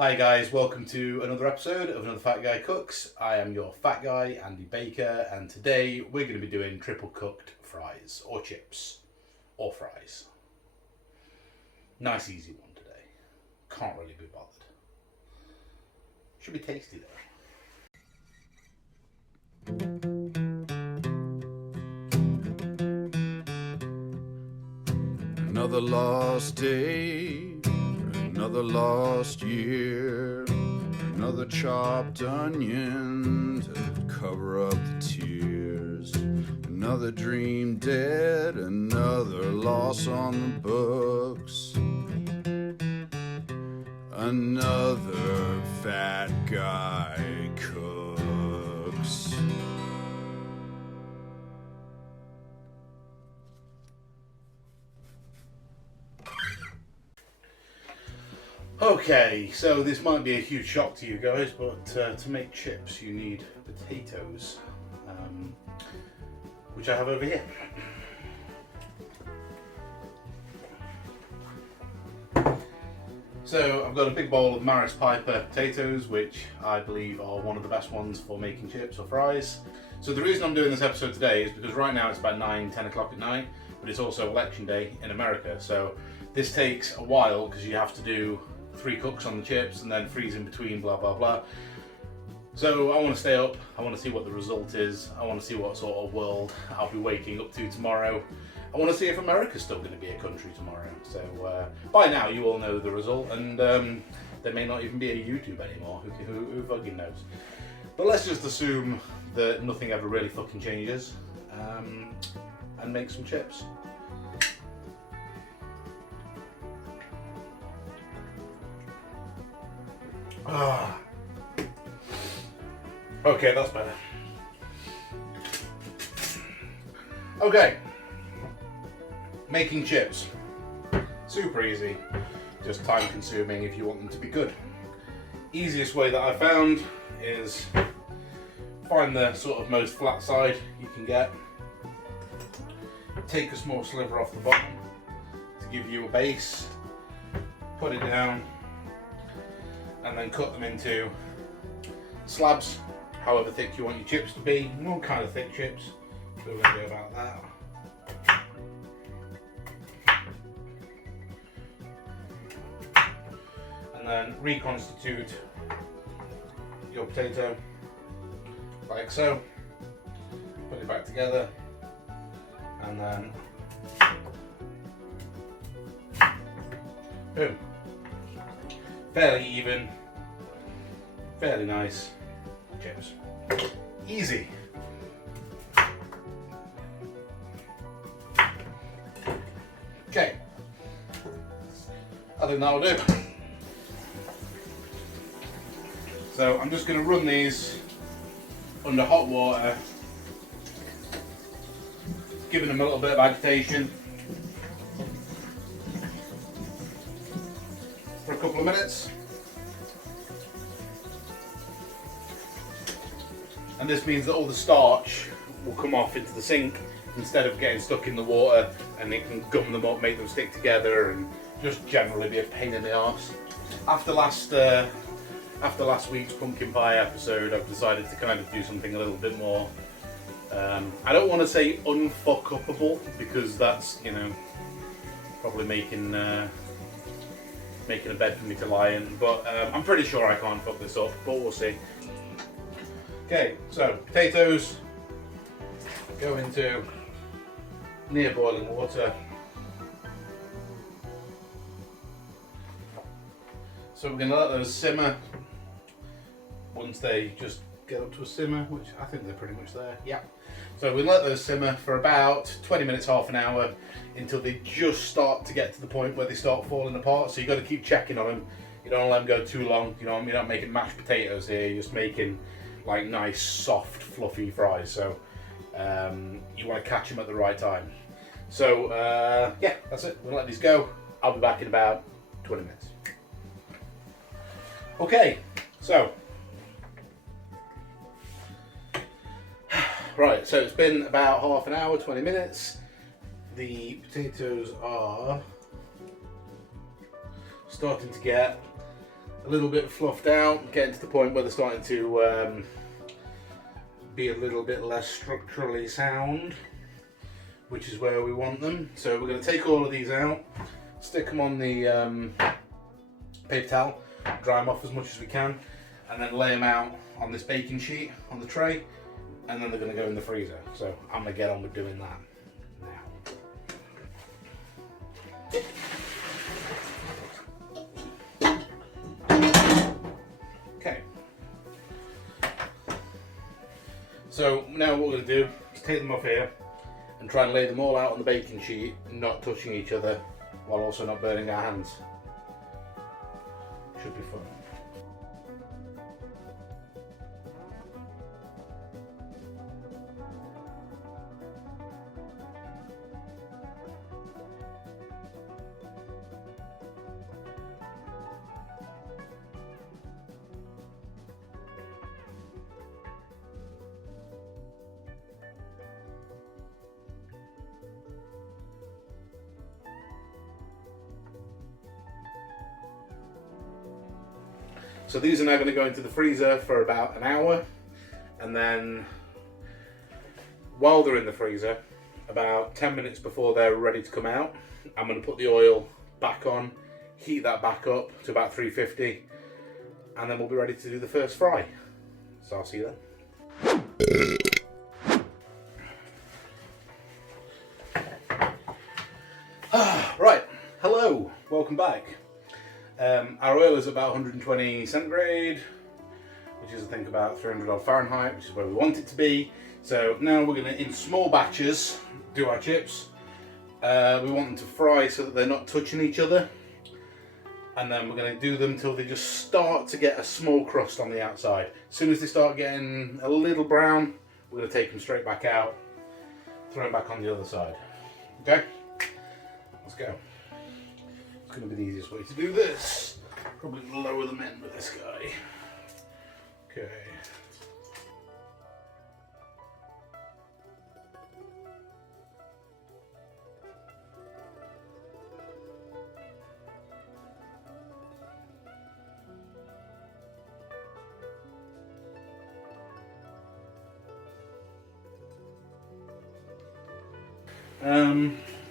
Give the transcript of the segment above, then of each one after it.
Hi guys, welcome to another episode of Another Fat Guy Cooks. I am your fat guy, Andy Baker, and today we're going to be doing triple cooked fries, or chips, or fries. Nice easy one today. Can't really be bothered. Should be tasty though. Another lost day, another lost year, another chopped onion to cover up the tears, another dream dead, another loss on the books, another fat guy cooks. Okay, so this might be a huge shock to you guys, but to make chips you need potatoes, which I have over here. So I've got a big bowl of Maris Piper potatoes, which I believe are one of the best ones for making chips or fries. So the reason I'm doing this episode today is because right now it's about 9-10 o'clock at night, but it's also election day in America. So this takes a while because you have to do 3 cooks on the chips and then freeze in between, blah blah blah. So I want to stay up, I want to see what the result is, I want to see what sort of world I'll be waking up to tomorrow. I want to see if America's still going to be a country tomorrow. So by now you all know the result, and there may not even be a YouTube anymore, who fucking knows. But let's just assume that nothing ever really fucking changes, and make some chips. Okay, that's better. Okay, making chips. Super easy, just time consuming if you want them to be good. Easiest way that I found is find the sort of most flat side you can get. Take a small sliver off the bottom to give you a base, put it down, and then cut them into slabs, however thick you want your chips to be. What kind of thick chips? So we're going to do about that. And then reconstitute your potato like so. Put it back together, and then boom. Fairly even, fairly nice chips. Easy. Okay, I think that'll do. So I'm just going to run these under hot water, giving them a little bit of agitation for a couple of minutes. And this means that all the starch will come off into the sink instead of getting stuck in the water, and it can gum them up, make them stick together, and just generally be a pain in the arse. After last week's pumpkin pie episode, I've decided to kind of do something a little bit more, I don't want to say unfuck-upable, because that's, you know, probably making a bed for me to lie in, but I'm pretty sure I can't fuck this up, but we'll see. Okay, so potatoes go into near boiling water. So we're going to let those simmer. Once they just get up to a simmer, which I think they're pretty much there, yeah. So we let those simmer for about 20 minutes, half an hour, until they just start to get to the point where they start falling apart. So you've got to keep checking on them. You don't let them go too long. You know, you're not making mashed potatoes here, you're just making like nice, soft, fluffy fries. So you want to catch them at the right time. So yeah, that's it. We'll let these go. I'll be back in about 20 minutes. Okay, so right, so it's been about half an hour, 20 minutes. The potatoes are starting to get a little bit fluffed out, getting to the point where they're starting to be a little bit less structurally sound, which is where we want them. So we're going to take all of these out, stick them on the paper towel, dry them off as much as we can, and then lay them out on this baking sheet on the tray, and then they're going to go in the freezer. So I'm going to get on with doing that now. Okay. So now what we're going to do is take them off here and try and lay them all out on the baking sheet, not touching each other, while also not burning our hands. Should be fun. So these are now going to go into the freezer for about an hour, and then while they're in the freezer, about 10 minutes before they're ready to come out, I'm going to put the oil back on, heat that back up to about 350, and then we'll be ready to do the first fry. So I'll see you then. Right, hello, welcome back. Our oil is about 120 centigrade, which is I think about 300 odd Fahrenheit, which is where we want it to be. So now we're going to, in small batches, do our chips. We want them to fry so that they're not touching each other. And then we're going to do them till they just start to get a small crust on the outside. As soon as they start getting a little brown, we're going to take them straight back out, throw them back on the other side. Okay? Let's go. It's going to be the easiest way to do this. Probably lower them in with this guy. Okay.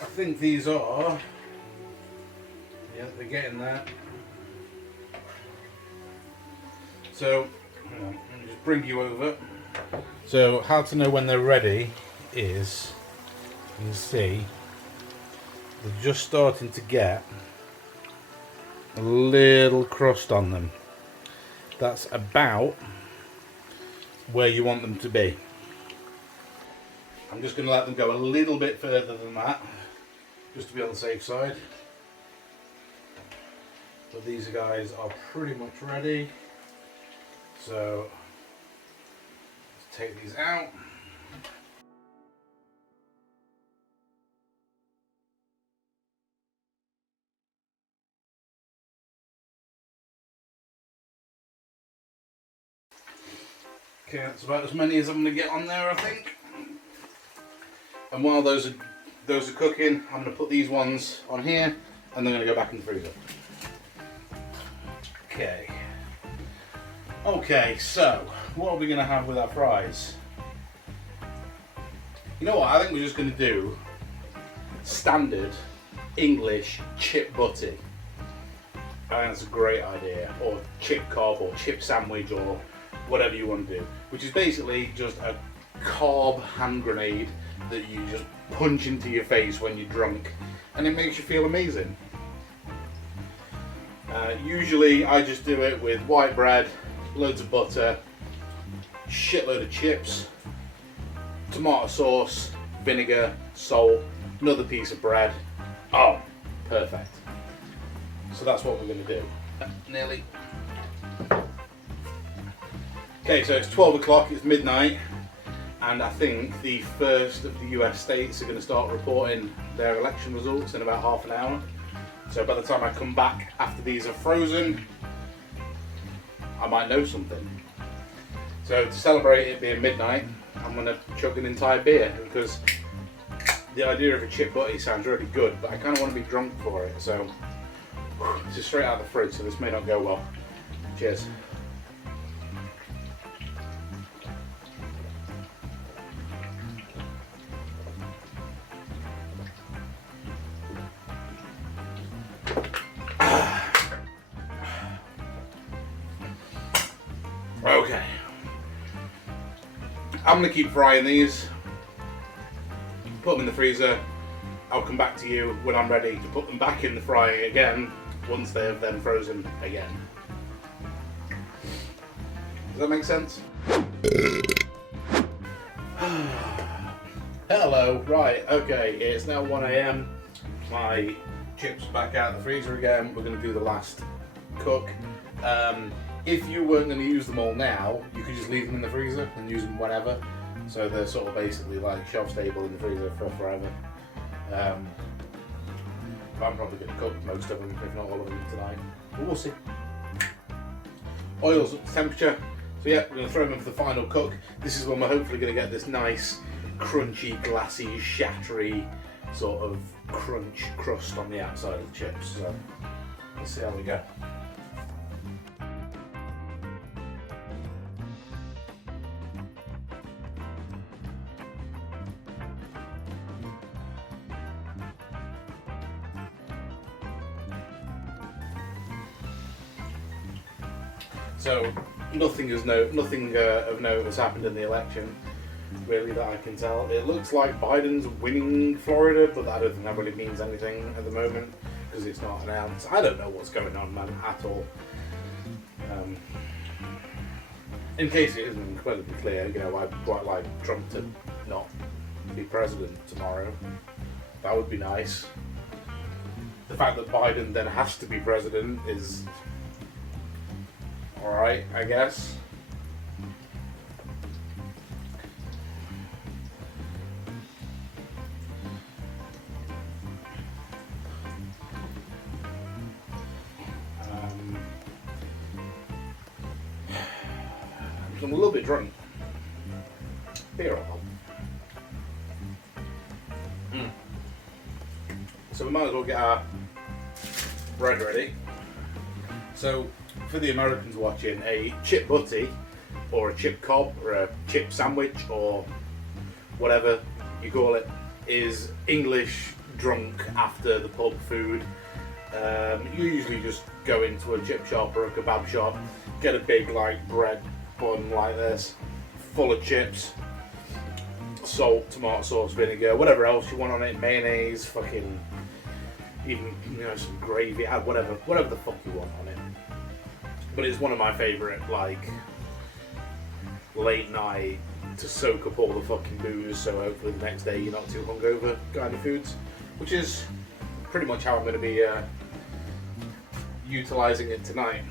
I think these are, yeah, they're getting that. So, hang on, let me just bring you over. So, how to know when they're ready is, you can see, they're just starting to get a little crust on them. That's about where you want them to be. I'm just going to let them go a little bit further than that, just to be on the safe side. But these guys are pretty much ready. So let's take these out. Okay, that's about as many as I'm going to get on there, I think. And while those are cooking, I'm going to put these ones on here, and they're going to go back in the freezer. Okay. Okay, so what are we going to have with our fries? You know what? I think we're just going to do standard English chip butty. I think that's a great idea. Or chip cob, or chip sandwich, or whatever you want to do. Which is basically just a carb hand grenade that you just punch into your face when you're drunk, and it makes you feel amazing. Usually I just do it with white bread, loads of butter, shitload of chips, tomato sauce, vinegar, salt, another piece of bread. Oh, perfect. So that's what we're going to do. Nearly. Okay, so it's 12 o'clock, it's midnight. And I think the first of the US states are going to start reporting their election results in about half an hour. So by the time I come back after these are frozen, I might know something. So to celebrate it being midnight, I'm going to chug an entire beer, because the idea of a chip butty sounds really good, but I kind of want to be drunk for it. So this is straight out of the fridge, so this may not go well. Cheers. Okay. I'm going to keep frying these. Put them in the freezer. I'll come back to you when I'm ready to put them back in the frying again once they have then frozen again. Does that make sense? Hello, right, okay, it's now 1 AM. My chips are back out of the freezer again. We're going to do the last cook. If you weren't going to use them all now, you could just leave them in the freezer and use them whenever. So they're sort of basically like shelf stable in the freezer for forever. But I'm probably going to cook most of them, if not all of them tonight. But we'll see. Oil's up to temperature. So yeah, we're going to throw them in for the final cook. This is when we're hopefully going to get this nice, crunchy, glassy, shattery sort of crust on the outside of the chips. So let's see how we go. So nothing of note has happened in the election, really, that I can tell. It looks like Biden's winning Florida, but I don't think that really means anything at the moment because it's not announced. I don't know what's going on, man, at all. In case it isn't incredibly clear, you know, I'd quite like Trump to not be president tomorrow. That would be nice. The fact that Biden then has to be president is alright, I guess. I'm a little bit drunk. Beer alcohol. So we might as well get our bread ready. So for the Americans watching, a chip butty or a chip cob or a chip sandwich or whatever you call it is English drunk after the pub food. You usually just go into a chip shop or a kebab shop, get a big like bread bun like this, full of chips, salt, tomato sauce, vinegar, whatever else you want on it, mayonnaise, fucking even, you know, some gravy, add whatever the fuck you want on it. But it's one of my favourite, like, late night to soak up all the fucking booze, so hopefully the next day you're not too hungover kind of foods, which is pretty much how I'm going to be utilising it tonight.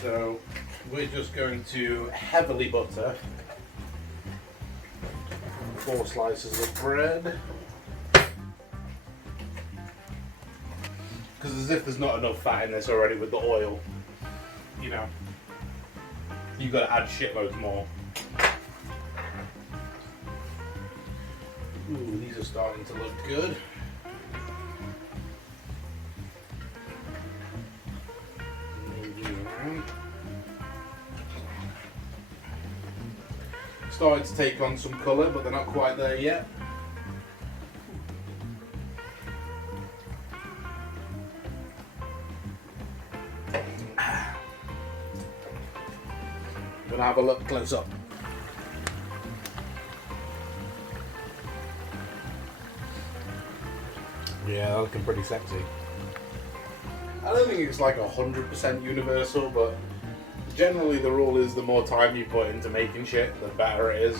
So we're just going to heavily butter 4 slices of bread, because as if there's not enough fat in this already with the oil, you know, you've got to add shitloads more. Ooh, these are starting to look good. Starting to take on some colour, but they're not quite there yet. I'm gonna have a look close up. Yeah, they're looking pretty sexy. I don't think it's like 100% universal, but generally the rule is the more time you put into making shit, the better it is.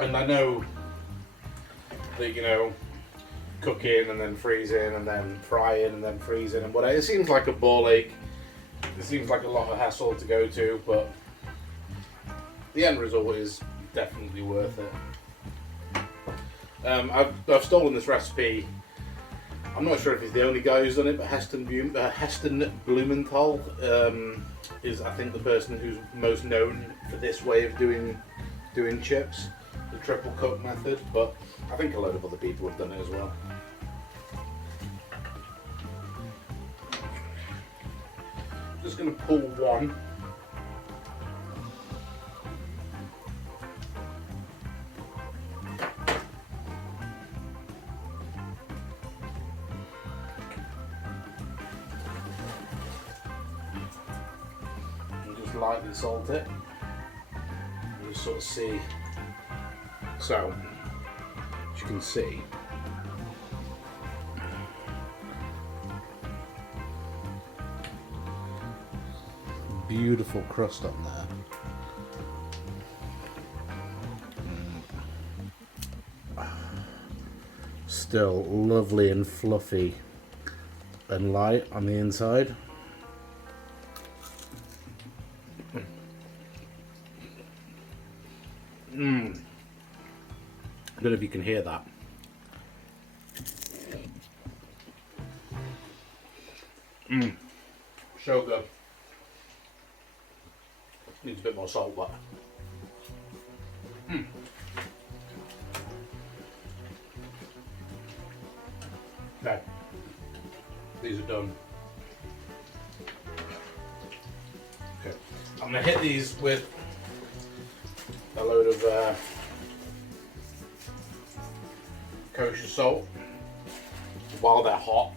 And I know that, you know, cooking and then freezing and then frying and then freezing and whatever, it seems like a ball ache. It seems like a lot of hassle to go to, but the end result is definitely worth it. I've stolen this recipe. I'm not sure if he's the only guy who's done it, but Heston Blumenthal is, I think, the person who's most known for this way of doing chips. the triple cook method, but I think a load of other people have done it as well. Just going to pull one. And just lightly salt it. And just sort of see. So, as you can see, beautiful crust on there. Still lovely and fluffy and light on the inside. I don't know if you can hear that. So good. Needs a bit more salt, but. Okay, these are done. Okay, I'm gonna hit these with a load of kosher salt while they're hot.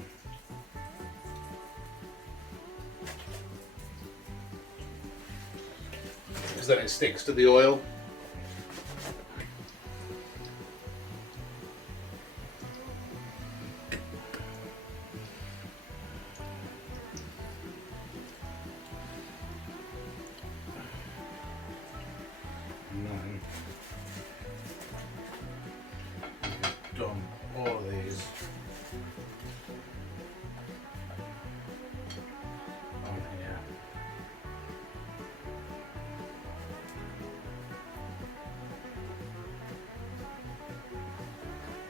Because then it sticks to the oil. And then we've done all of these on here.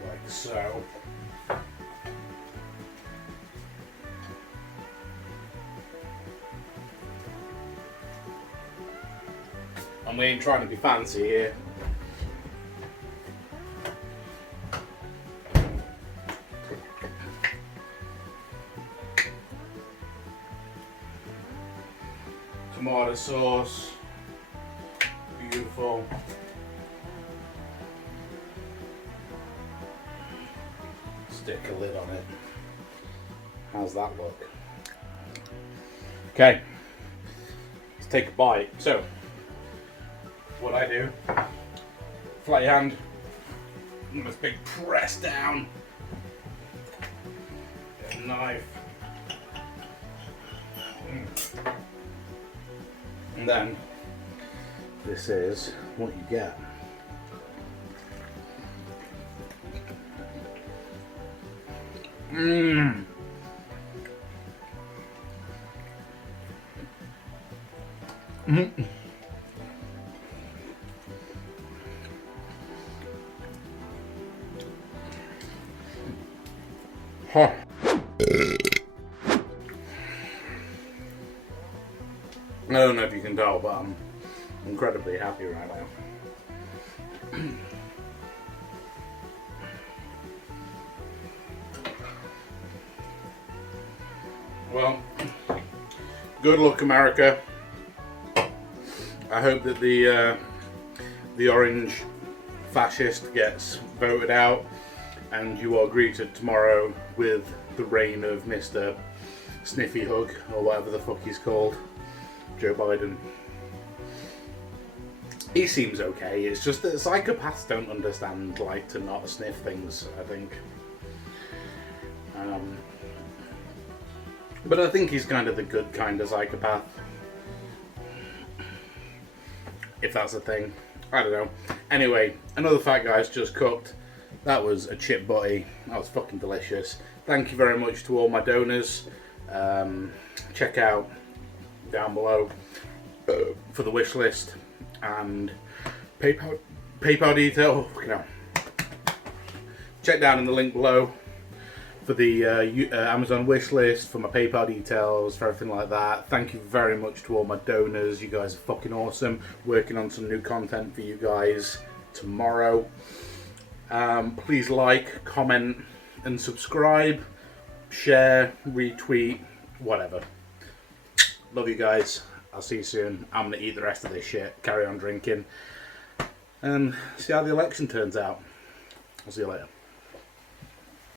Like so. And we ain't trying to be fancy here. Tomato sauce, beautiful. Stick a lid on it. How's that look? Okay, let's take a bite. So, what I do, flat your hand, and this big press down, get a knife, and then this is what you get. Mmm. Mm-hmm. Huh. I don't know if you can tell, but I'm incredibly happy right now. Well, good luck, America. I hope that the orange fascist gets voted out and you are greeted tomorrow with the reign of Mr. Sniffy Hug, or whatever the fuck he's called, Joe Biden. He seems okay, it's just that psychopaths don't understand, like, to not sniff things, I think. But I think he's kind of the good kind of psychopath. If that's a thing. I don't know. Anyway, another fat guy's just cooked. That was a chip butty. That was fucking delicious. Thank you very much to all my donors. Check out down below for the wish list and PayPal detail. Check down in the link below for the Amazon wish list, for my PayPal details, for everything like that. Thank you very much to all my donors. You guys are fucking awesome. Working on some new content for you guys tomorrow. Please like, comment, and subscribe. Share, retweet, whatever. Love you guys. I'll see you soon. I'm going to eat the rest of this shit, carry on drinking, and see how the election turns out. I'll see you later.